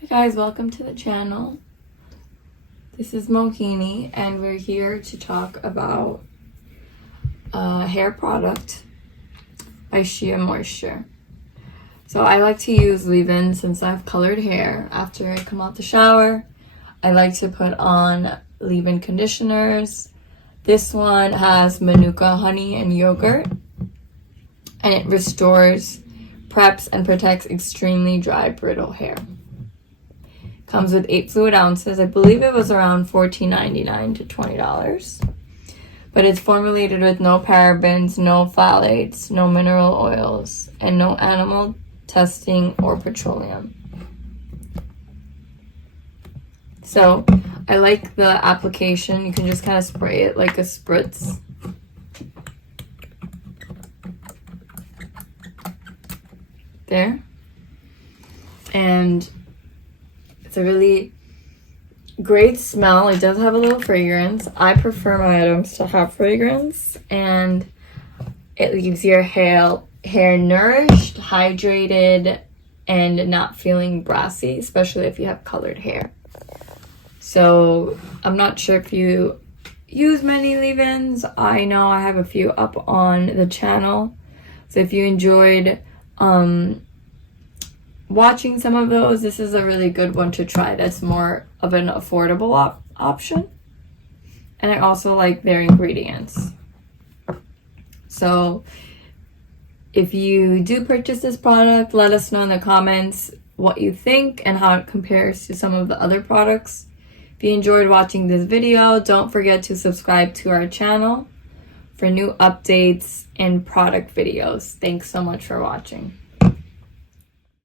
Hi guys, welcome to the channel. This is Mohini and we're here to talk about a hair product by Shea Moisture. So I like to use leave-in since I have colored hair. After I come out the shower, I like to put on leave-in conditioners. This one has Manuka honey and yogurt, and it restores, preps, and protects extremely dry, brittle hair. Comes with 8 fluid ounces. I believe it was around $14.99 to $20. But it's formulated with no parabens, no phthalates, no mineral oils, and no animal testing or petroleum. So I like the application. You can just kind of spray it like a spritz. There. And it's a really great smell. It does have a little fragrance. I prefer my items to have fragrance, and it leaves your hair nourished, hydrated, and not feeling brassy, especially if you have colored hair. So I'm not sure if you use many leave-ins. I know I have a few up on the channel. So if you enjoyed watching some of those, this is a really good one to try. That's more of an affordable option, and I also like their ingredients. So if you do purchase this product, let us know in the comments what you think and how it compares to some of the other products. If you enjoyed watching this video, don't forget to subscribe to our channel for new updates and product videos. Thanks so much for watching.